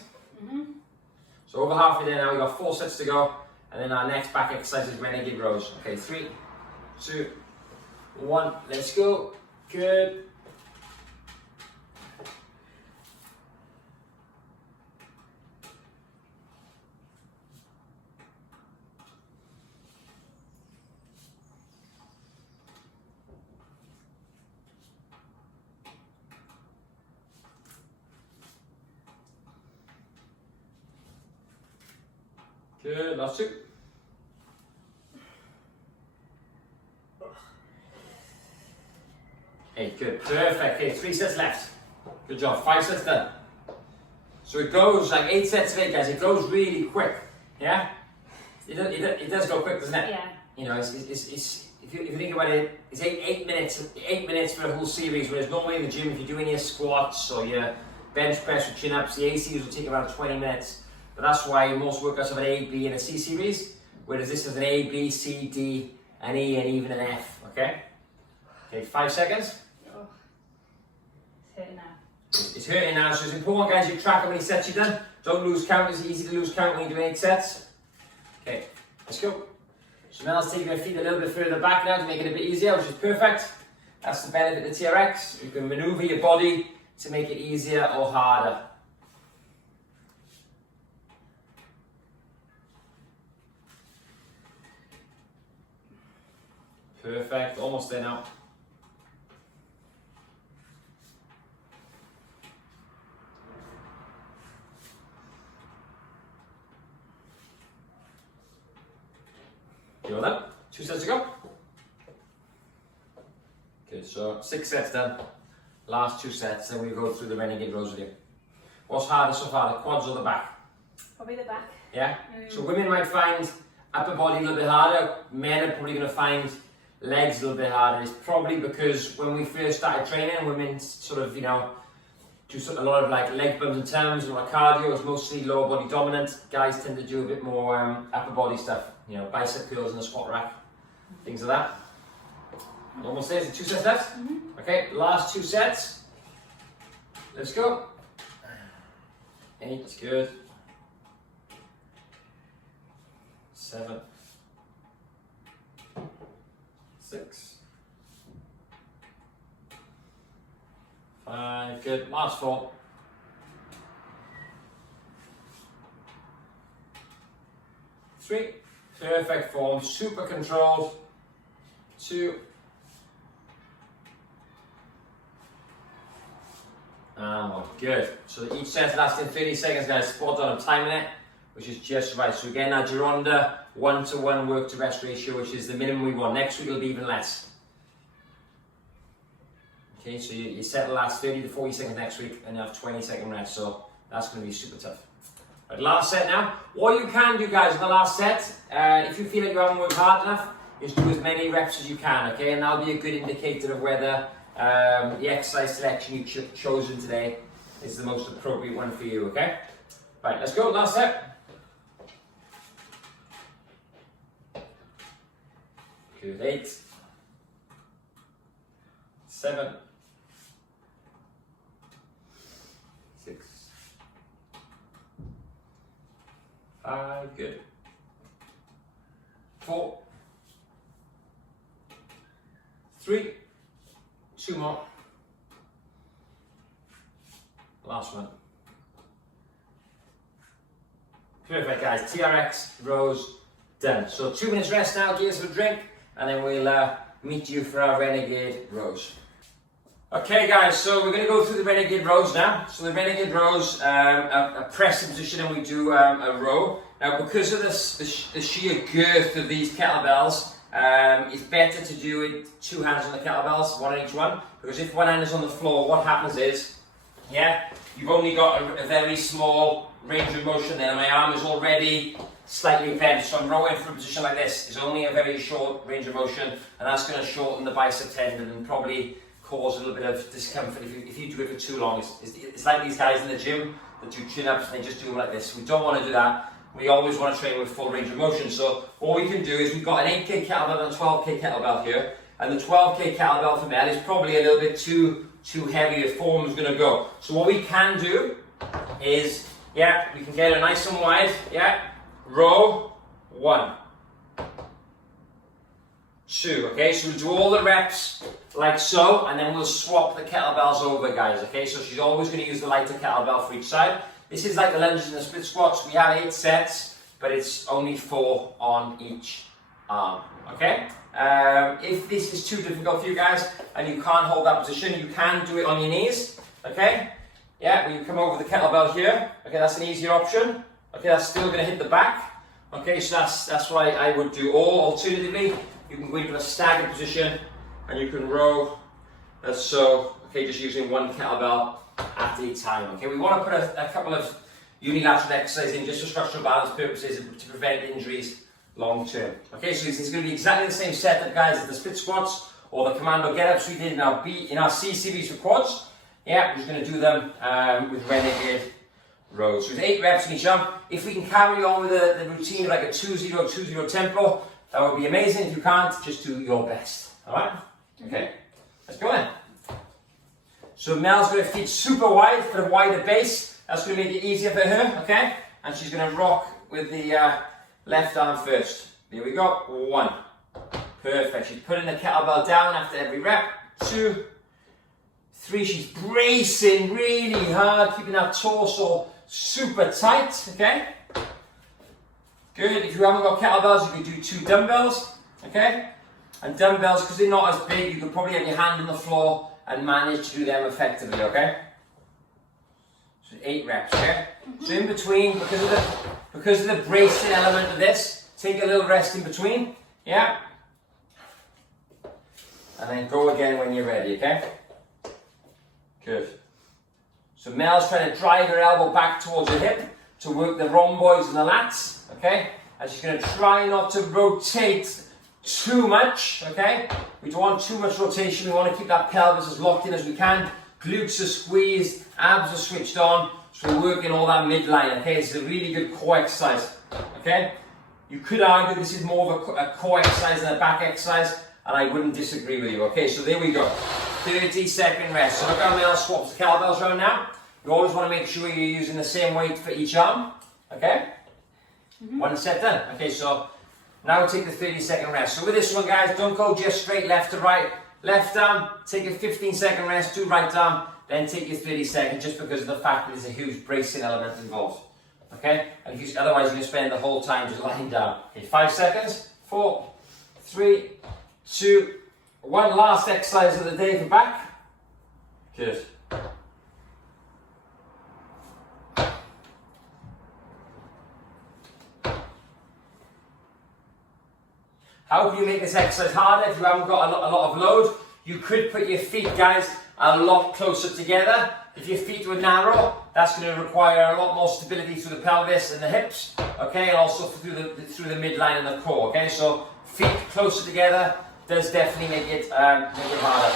So over halfway there now, we've got 4 sets to go, and then our next back exercise is Renegade Rows. Okay, 3, 2, 1, let's go. Good. Good, last 2. Hey, good, perfect. Okay, 3 sets left. Good job, 5 sets done. So it goes like 8 sets of 8, guys. It goes really quick. Yeah, it does go quick, doesn't it? Yeah. You know, it's if you think about it, it's 8 minutes. 8 minutes for a whole series. Whereas normally in the gym, if you're doing your squats or your bench press or chin ups, the A series will take around 20 minutes. But that's why most workouts have an A, B, and a C series, whereas this has an A, B, C, D, an E, and even an F. Okay. Okay, 5 seconds. Oh, it's hurting now. It's hurting now, so it's important, guys, you track how many sets you've done. Don't lose count. It's easy to lose count when you're doing 8 sets. Okay, let's go. So now let's take your feet a little bit further back now to make it a bit easier, which is perfect. That's the benefit of the TRX. You can maneuver your body to make it easier or harder. Perfect, almost there now. You all done? 2 sets to go. Good, so 6 sets done. Last 2 sets, then we go through the Renegade Rows with you. What's harder so far, the quads or the back? Probably the back. Yeah? So women might find upper body a little bit harder. Men are probably going to find legs a little bit harder. It's probably because when we first started training, women sort of, you know, do a lot of like leg bumps and turns, and like cardio is mostly lower body dominant. Guys tend to do a bit more upper body stuff, you know, bicep curls in the squat rack, things like that. Almost there, so 2 sets left. Okay, last 2 sets. Let's go. 8, that's good. 7, 6, 5, good. Last 4. 3, perfect form, super controlled. 2, and 1. Good. So each set lasting 30 seconds, guys. Spot on, I'm timing it, which is just right. So again, our Gironda 1-to-1 work to rest ratio, which is the minimum we want. Next week it'll be even less. Okay, so your set will last 30 to 40 seconds next week, and you have 20-second rest. So that's going to be super tough. Right, last set now. What you can do, guys, in the last set, if you feel like you haven't worked hard enough, is do as many reps as you can. Okay, and that'll be a good indicator of whether the exercise selection you've chosen today is the most appropriate one for you. Okay. Right, let's go. Last set. Good. 8, 7, 6, 5, good. 4, 3, 2 more. Last one. Perfect, guys. TRX rows done. So 2 minutes rest now, give us a drink, and then we'll meet you for our Renegade Rows. Okay, guys, so we're going to go through the Renegade Rows now. So the Renegade Rows, a pressing position, and we do a row. Now, because of the sheer girth of these kettlebells, it's better to do it 2 hands on the kettlebells, 1 on each one, because if 1 hand is on the floor, what happens is, yeah, you've only got a very small range of motion there, and my arm is already slightly bent, so I'm rowing from a position like this. It's only a very short range of motion, and that's going to shorten the bicep tendon and probably cause a little bit of discomfort if you do it for too long. It's like these guys in the gym that do chin-ups and they just do them like this. We don't want to do that. We always want to train with full range of motion. So what we can do is we've got an 8K kettlebell and a 12K kettlebell here. And the 12K kettlebell for male is probably a little bit too heavy. The form is going to go. So what we can do is, yeah, we can get it nice and wide. Yeah, row 1, 2. Okay, so we'll do all the reps like so, and then we'll swap the kettlebells over, guys. Okay, so she's always going to use the lighter kettlebell for each side. This is like the lunges and the split squats. We have 8 sets, but it's only 4 on each arm. Okay. If this is too difficult for you guys and you can't hold that position, you can do it on your knees. Okay. Yeah, when you come over the kettlebell here. Okay, that's an easier option. Okay, that's still going to hit the back. Okay, so that's what I would do. Or alternatively, you can go into a staggered position and you can row as so. Okay, just using one kettlebell at a time. Okay, we want to put a couple of unilateral exercises in just for structural balance purposes to prevent injuries long term. Okay, so this is going to be exactly the same setup, guys, as the split squats or the Commando Get Ups we did in our C series for quads. Yeah, we're just going to do them with Renegade Rows. So with 8 reps in each arm. If we can carry on with the routine of like a 2-0-2-0 tempo, that would be amazing. If you can't, just do your best. All right? Okay, let's go in. So Mel's going to feet super wide for a wider base. That's going to make it easier for her, okay? And she's going to rock with the left arm first. Here we go. 1. Perfect. She's putting the kettlebell down after every rep. 2, 3. She's bracing really hard, keeping that torso super tight, okay? Good. If you haven't got kettlebells, you can do 2 dumbbells, okay? And dumbbells, because they're not as big, you can probably have your hand on the floor and manage to do them effectively, okay? So 8 reps, okay? So in between, because of the bracing element of this, take a little rest in between, yeah? And then go again when you're ready, okay? Good. So Mel's trying to drive her elbow back towards her hip to work the rhomboids and the lats, okay? And she's going to try not to rotate too much, okay? We don't want too much rotation. We want to keep that pelvis as locked in as we can. Glutes are squeezed, abs are switched on. So we're working all that midline, okay? This is a really good core exercise, okay? You could argue this is more of a core exercise than a back exercise, and I wouldn't disagree with you, okay? So there we go. 30-second rest. So look how Mel swaps the kettlebells around now. You always want to make sure you're using the same weight for each arm, okay? 1 set done. Okay, so now we'll take the 30-second rest. So with this one, guys, don't go just straight left to right. Left arm, take a 15-second rest, do right arm, then take your 30 seconds, just because of the fact that there's a huge bracing element involved. Okay? And if otherwise you're going to spend the whole time just lying down. Okay, 5 seconds. 4, 3, 2, 1. Last exercise of the day for back. Good. How can you make this exercise harder if you haven't got a lot of load? You could put your feet, guys, a lot closer together. If your feet were narrow, that's going to require a lot more stability through the pelvis and the hips, okay, and also through the midline and the core, okay. So feet closer together does definitely make it harder.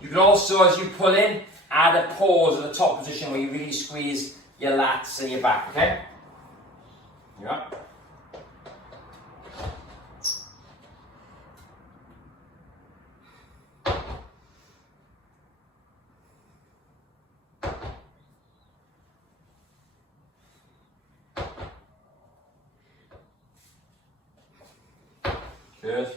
You can also, as you pull in, add a pause at the top position where you really squeeze your lats and your back, okay. Yeah. Good.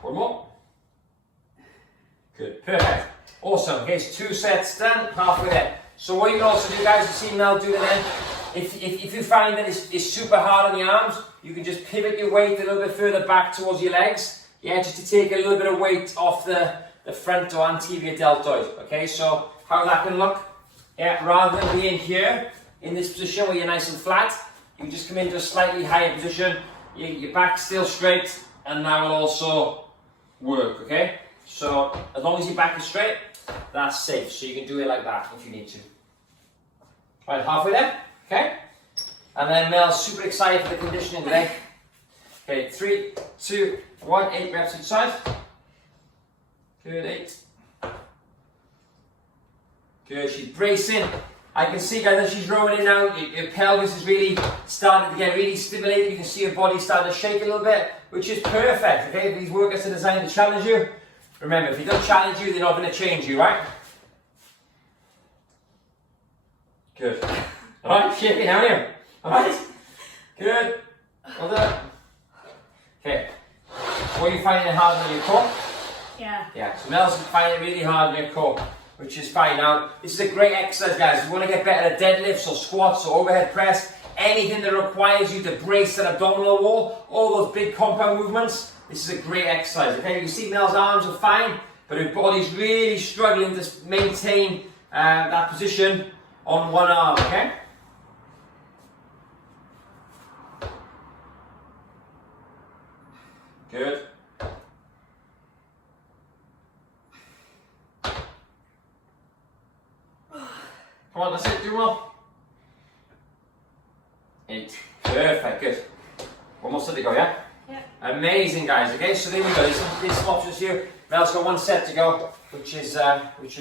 One more. Good. Perfect. Awesome. Okay, so 2 sets done, halfway there. So what you can also do, guys, you've seen Mel do it then. If you find that it's super hard on the arms, you can just pivot your weight a little bit further back towards your legs. Yeah, just to take a little bit of weight off the front or anterior deltoid. Okay, so how that can look? Yeah, rather than being here in this position where you're nice and flat, you can just come into a slightly higher position. Your back's still straight, and that will also work, okay? So as long as your back is straight, that's safe. So you can do it like that if you need to. Right, halfway there, okay? And then Mel's super excited for the conditioning today. Okay, 3, 2, 1, 8 reps each side. Good, 8. Good, she's bracing. I can see, guys, as she's rowing in now, your pelvis is really starting to get really stimulated. You can see your body starting to shake a little bit, which is perfect, okay? These workouts are designed to challenge you. Remember, if they don't challenge you, they're not going to change you, right? Good. Alright, shaking, how are you? Alright? Good. Well done. Okay. What are you finding it hard on your core? Yeah. Yeah, so Mel's finding it really hard on your core, which is fine. Now, this is a great exercise, guys. If you want to get better at deadlifts or squats or overhead press, anything that requires you to brace that abdominal wall, all those big compound movements, this is a great exercise, okay? You can see Mel's arms are fine, but her body's really struggling to maintain that position on one arm, okay? Good. Come on, that's it, do more. 8. Perfect, good. One more set to go, yeah? Yeah. Amazing, guys, okay? So there we go, there's some options here. Mel's got 1 set to go, which is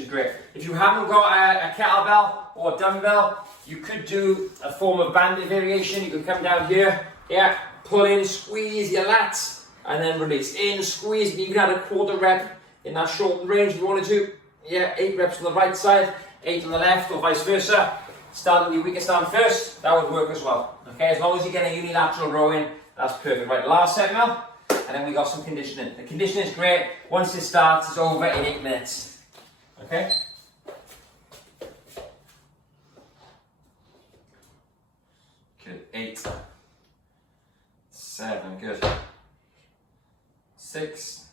great. If you haven't got a kettlebell or a dumbbell, you could do a form of banded variation. You can come down here, yeah, pull in, squeeze your lats, and then release. In, squeeze, you can add a quarter rep in that shortened range if you wanted to. Yeah, 8 reps on the right side, 8 on the left, or vice versa. Start with your weakest arm first, that would work as well. Okay, as long as you get a unilateral row in, that's perfect. Right, last set now, and then we got some conditioning. The conditioning is great. Once it starts, it's over in 8 minutes. Okay? Good, 8. 7, good. 6.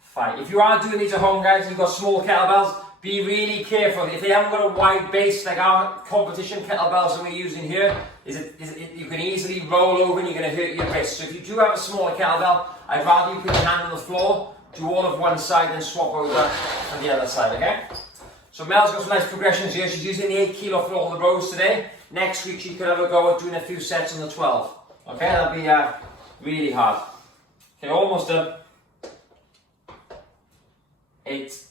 5. If you are doing these at home, guys, and you've got small kettlebells, be really careful. If they haven't got a wide base like our competition kettlebells that we're using here, you can easily roll over and you're going to hurt your wrist. So if you do have a smaller kettlebell, I'd rather you put your hand on the floor, do all of one side, and swap over on the other side, okay? So Mel's got some nice progressions here. She's using the 8 kilo for all the rows today. Next week she could have a go at doing a few sets on the 12. Okay, that'll be really hard. Okay, almost done. 8.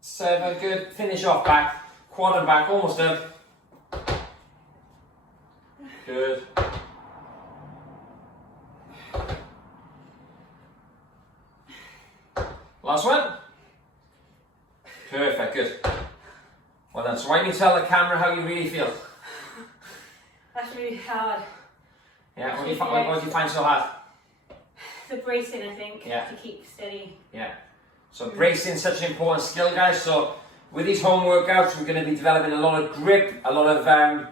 7, good. Finish off back. Quad and back, almost done. Good. Last one. Perfect, good. Well done. So why don't you tell the camera how you really feel? That's really hard. Yeah, what do you find so hard? The bracing, I think, yeah. to keep steady. Yeah. So bracing is such an important skill, guys. So with these home workouts, we're going to be developing a lot of grip, a lot of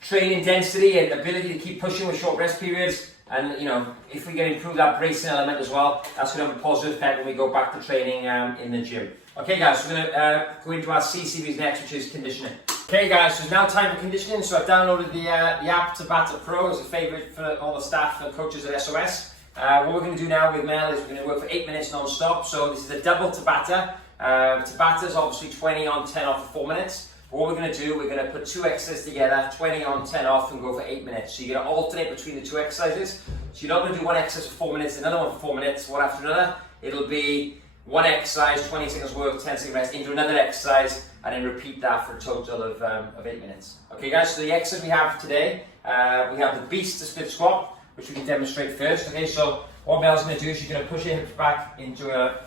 training density and ability to keep pushing with short rest periods. And, you know, if we can improve that bracing element as well, that's going to have a positive effect when we go back to training in the gym. Okay, guys, so we're going to go into our C series next, which is conditioning. Okay, guys, so it's now time for conditioning. So I've downloaded the app Tabata Pro. It's a favourite for all the staff and coaches at SOS. What we're going to do now with Mel is we're going to work for 8 minutes non-stop. So this is a double Tabata. Tabata is obviously 20 on, 10 off for 4 minutes. But what we're going to do, we're going to put 2 exercises together, 20 on, 10 off, and go for 8 minutes. So you're going to alternate between the 2 exercises. So you're not going to do one exercise for 4 minutes, another one for 4 minutes, one after another. It'll be one exercise, 20 seconds work, 10 seconds rest, into another exercise, and then repeat that for a total of 8 minutes. Okay, guys, so the exercise we have today, we have the beast to split squat, which we can demonstrate first. Okay, so what Mel's going to do is she's going to push her hips back into a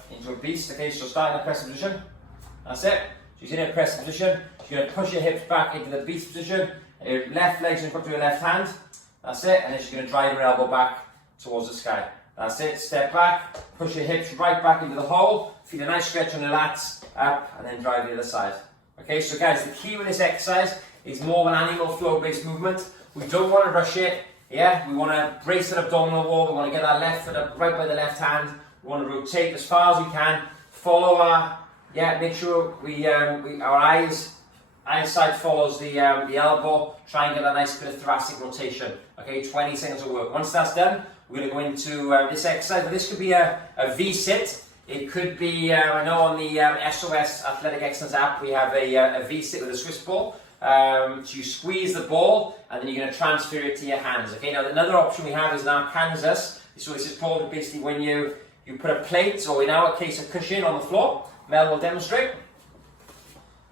beast. Okay, so start in a press position. That's it. She's in a press position. She's going to push her hips back into the beast position. Her left leg's going to come to her left hand. That's it. And then she's going to drive her elbow back towards the sky. That's it. Step back. Push your hips right back into the hole. Feel a nice stretch on your lats. Up and then drive the other side. Okay, so guys, the key with this exercise is more of an animal flow based movement. We don't want to rush it. Yeah, we want to brace that abdominal wall. We want to get our left foot up right by the left hand. We want to rotate as far as we can. Follow our, make sure our eyesight follows the elbow. Try and get a nice bit of thoracic rotation. Okay, 20 seconds of work. Once that's done, we're going to go into this exercise. This could be a V-sit. It could be, I know on the SOS Athletic Excellence app, we have a V-sit with a Swiss ball. So you squeeze the ball and then you're going to transfer it to your hands. Okay, now another option we have is in our Kansas. So this is called basically when you you put a plate, or in our case a cushion, on the floor. Mel will demonstrate.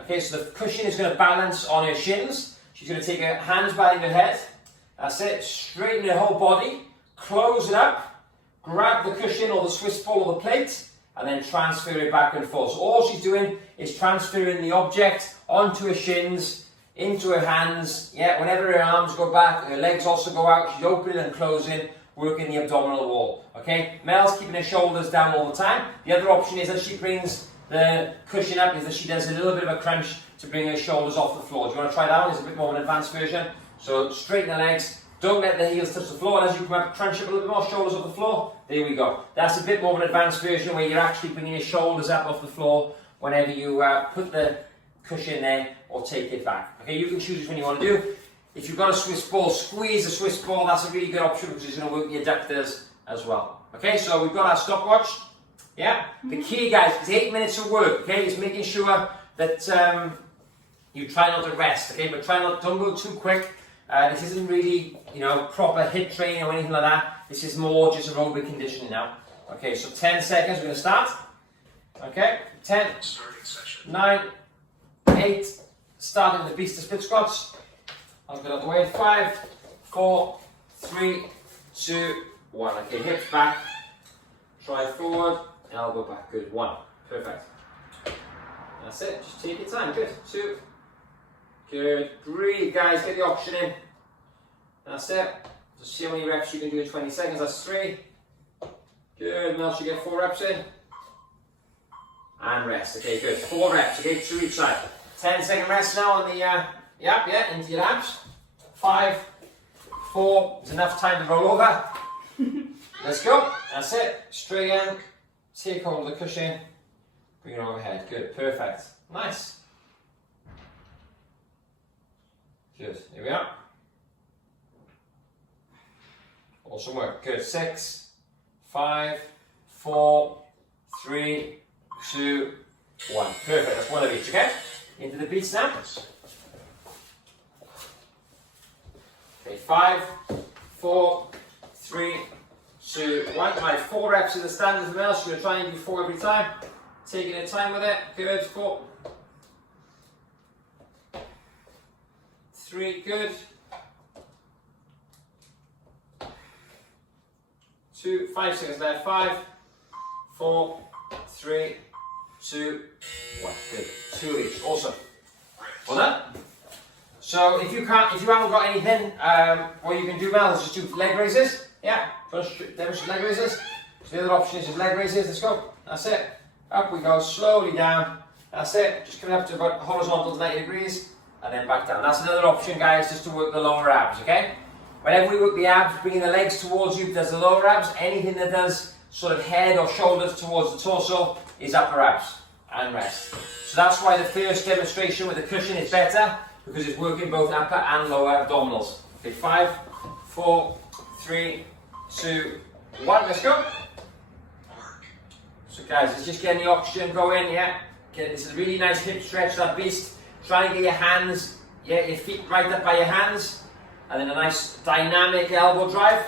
Okay, so the cushion is going to balance on her shins. She's going to take her hands behind her head. That's it. Straighten her whole body. Close it up. Grab the cushion or the Swiss ball or the plate, and then transfer it back and forth. So all she's doing is transferring the object onto her shins, into her hands. Yeah, whenever her arms go back, her legs also go out. She's opening and closing, working the abdominal wall. Okay, Mel's keeping her shoulders down all the time. The other option is as she brings the cushion up, is that she does a little bit of a crunch to bring her shoulders off the floor. Do you want to try that one? It's a bit more of an advanced version. So straighten the legs. Don't let the heels touch the floor, and as you come up, crunch up a little bit more, shoulders off the floor. There we go. That's a bit more of an advanced version where you're actually bringing your shoulders up off the floor whenever you put the cushion there or take it back. Okay, you can choose which one you want to do. If you've got a Swiss ball, squeeze the Swiss ball. That's a really good option because it's going to work the adductors as well. Okay, so we've got our stopwatch. Yeah, the key, guys, is 8 minutes of work. Okay, is making sure that you try not to rest. Okay, but don't go too quick. This isn't really, proper HIIT training or anything like that. This is more just aerobic conditioning now. Okay, so 10 seconds, we're going to start. Okay, 10, 9, 8, starting with the beast of split squats. I'll get out of the way. 5, 4, 3, 2, 1. Okay, hips back, try forward, elbow back. Good, 1. Perfect. That's it, just take your time. Good, 2. Good, breathe guys, get the oxygen in. That's it. Just see how many reps you can do in 20 seconds, that's 3. Good, now you get 4 reps in. And rest, okay, good. 4 reps, okay, 2 each side. 10-second rest now on the, into your abs. 5, 4, there's enough time to roll over. Let's go, that's it. Straight in, take hold of the cushion, bring it overhead. Good, perfect, nice. Good, here we are. Awesome work, good. 6, 5, 4, 3, 2, 1. Perfect, that's 1 of each, okay? Into the beats now. Okay, 5, 4, 3, 2, 1. Right, 4 reps in the standard for else. You're going to try and do 4 every time. Taking your time with it. Good, 4. 3, good. 2, 5 seconds there. 5, 4, 3, 2, 1. Good. 2 each. Awesome. Well done. So if you haven't got anything, what you can do now is just do leg raises. Yeah. First demonstrate leg raises. So the other option is just leg raises. Let's go. That's it. Up we go. Slowly down. That's it. Just coming up to about horizontal to 90 degrees. And then back down. That's another option, guys, just to work the lower abs, okay? Whenever we work the abs, bringing the legs towards you does the lower abs. Anything that does sort of head or shoulders towards the torso is upper abs and rest. So that's why the first demonstration with the cushion is better, because it's working both upper and lower abdominals. Okay, 5, 4, 3, 2, 1, let's go. So guys, it's just getting the oxygen going, yeah? This is a really nice hip stretch, that beast. Try and get your hands, your feet right up by your hands, and then a nice dynamic elbow drive.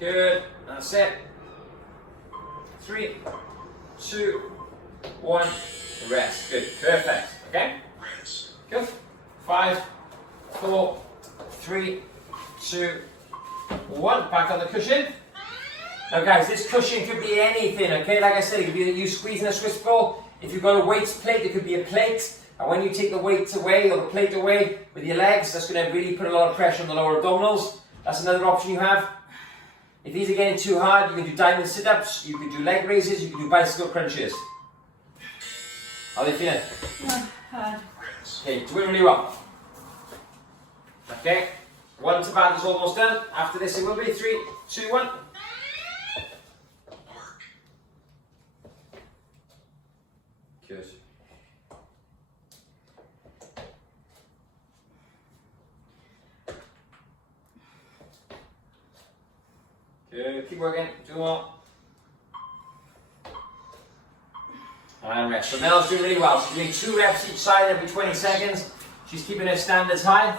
Good, that's it. 3, 2, 1, rest. Good, perfect. Okay? Good. 5, 4, 3, 2, 1. Back on the cushion. Now guys, this cushion could be anything, okay? Like I said, it could be you squeezing a Swiss ball. If you've got a weights plate, it could be a plate. And when you take the weight away, or the plate away with your legs, that's going to really put a lot of pressure on the lower abdominals. That's another option you have. If these are getting too hard, you can do diamond sit-ups, you can do leg raises, you can do bicycle crunches. How are they feeling? Not hard. Okay, doing really well. Okay, 1 Tabata is almost done. After this it will be 3, 2, 1. Good. Good, keep working, do more. And rest. So Mel's doing really well. She's doing 2 reps each side every 20 seconds. She's keeping her standards high.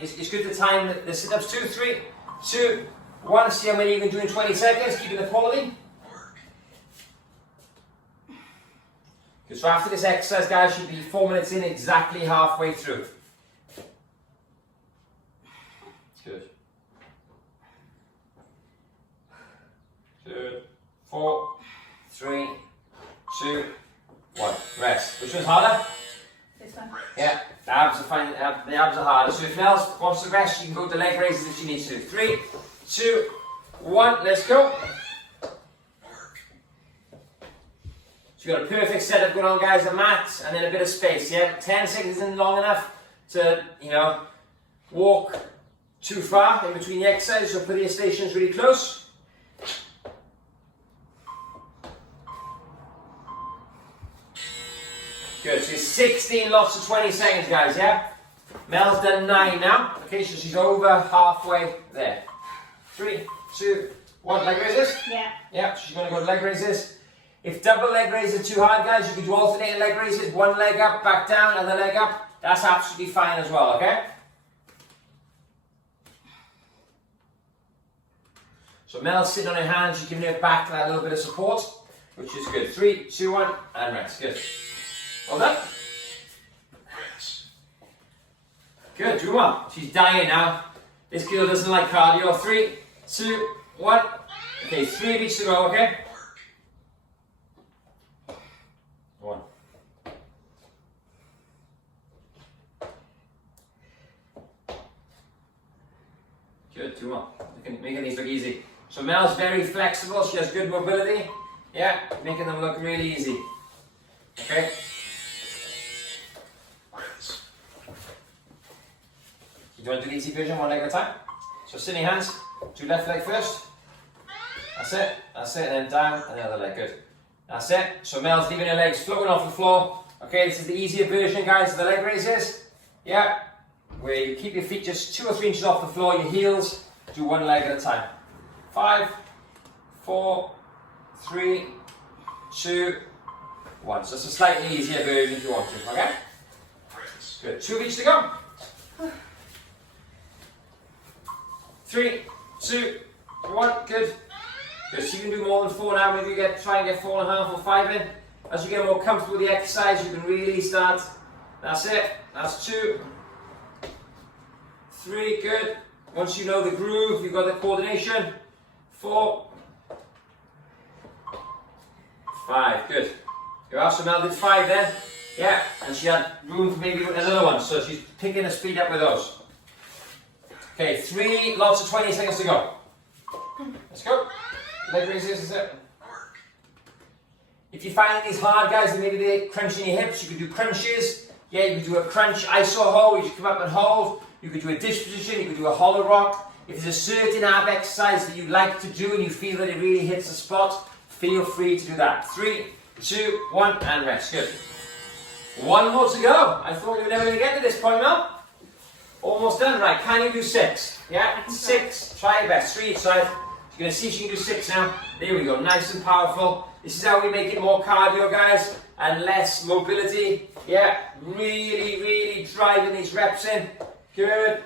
It's good to time the sit-ups. 2, 3, 2, 1. See how many you can do in 20 seconds, keeping the quality. Good. So after this exercise, guys, you'll be 4 minutes in, exactly halfway through. Good. Good. 4, 3, 2, 1. Rest. Which one's harder? This one. Yeah, the abs are fine. The abs are harder. So if Nels wants to rest, you can go to leg raises if she needs to. 3, 2, 1. Let's go. So you've got a perfect setup going on, guys. A mat and then a bit of space. Yeah, 10 seconds isn't long enough to, walk too far in between the exercises. So put your stations really close. Good, so 16 lots of 20 seconds, guys, yeah? Mel's done 9 now. Okay, so she's over halfway there. 3, 2, 1, leg raises? Yeah. Yeah, so she's going to go to leg raises. If double leg raises are too hard, guys, you can do alternating leg raises. One leg up, back down, other leg up. That's absolutely fine as well, okay? So Mel's sitting on her hands, she's giving her back that little bit of support, which is good. 3, 2, 1, and rest. Good. Well done. Good, 2 more. She's dying now. This girl doesn't like cardio. 3, 2, 1. Okay, 3 of each to go, okay? 1. Good, 2 more. Making these look easy. So Mel's very flexible. She has good mobility. Yeah, making them look really easy. Okay? You want to do the easy version, one leg at a time? So sit in your hands, do left leg first. That's it, and then down, and the other leg, good. That's it. So Mel's leaving her legs floating off the floor. Okay, this is the easier version, guys, of the leg raises. Yeah, where you keep your feet just 2 or 3 inches off the floor, your heels, do one leg at a time. 5, 4, 3, 2, 1. So it's a slightly easier version if you want to, okay? Good, 2 of each to go. 3, 2, 1, good. Good, so you can do more than 4 now, maybe try and get 4.5 or 5 in. As you get more comfortable with the exercise, you can really start. That's it, that's 2, 3, good. Once you know the groove, you've got the coordination. 4, 5, good. You also Mel did 5 then. Yeah, and she had room for maybe another one, so she's picking the speed up with those. Okay, 3 lots of 20 seconds to go. Let's go. Leg raises, is it? If you find these hard, guys, and maybe they're crunching your hips, you could do crunches. Yeah, you could do a crunch iso hold, you could come up and hold. You could do a dish position, you could do a hollow rock. If there's a certain ab exercise that you like to do and you feel that it really hits the spot, feel free to do that. 3, 2, 1, and rest. Good. 1 more to go. I thought we were never going to get to this point, Mel. Almost done, right? Can you do 6? Yeah, 6. Try your best. 3 each side. You're going to see if you can do 6 now. There we go. Nice and powerful. This is how we make it more cardio, guys, and less mobility. Yeah, really, really driving these reps in. Good.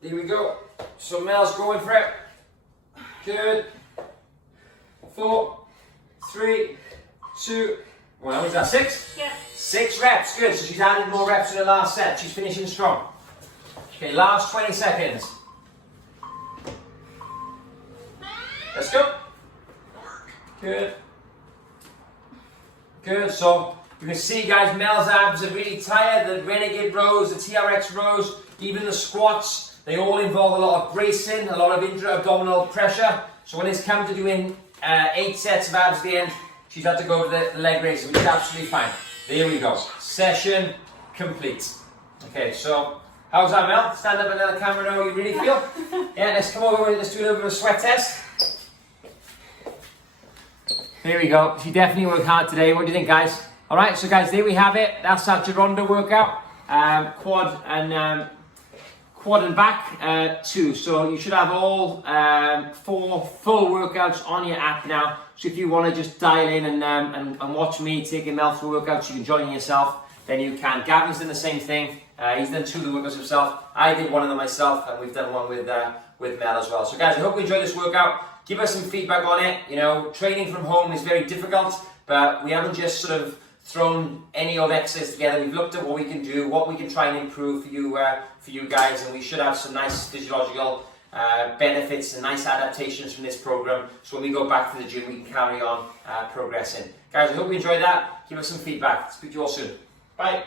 There we go. So Mel's going for it. Good. 4, 3, 2, 1. Was that 6? Yeah. 6 reps. Good. So she's added more reps in the last set. She's finishing strong. Okay, last 20 seconds. Let's go. Good. Good. So you can see, guys, Mel's abs are really tired. The Renegade Rows, the TRX rows, even the squats, they all involve a lot of bracing, a lot of intra-abdominal pressure. So when it's come to doing 8 sets of abs at the end, she's had to go to the leg raises, which is absolutely fine. There we go. Session complete. Okay, so how's that, Mel? Stand up and let the camera know how you really feel. Yeah, let's come over and let's do a little bit of a sweat test. There we go. She definitely worked hard today. What do you think, guys? All right, so guys, there we have it. That's our Gironda workout. Quad and back 2. So you should have all 4 full workouts on your app now. So if you want to just dial in and watch me taking Mel through workouts, you can join in yourself. Then you can. Gavin's done the same thing. He's done 2 of the workouts himself. I did 1 of them myself, and we've done 1 with Mel as well. So guys, I hope you enjoyed this workout. Give us some feedback on it. You know, training from home is very difficult. but we haven't just sort of thrown any old exercise together. We've looked at what we can do, what we can try and improve for you guys, and we should have some nice physiological benefits and nice adaptations from this program, so when we go back to the gym we can carry on progressing. Guys, I hope you enjoyed that. Give us some feedback. Speak to you all soon. Bye.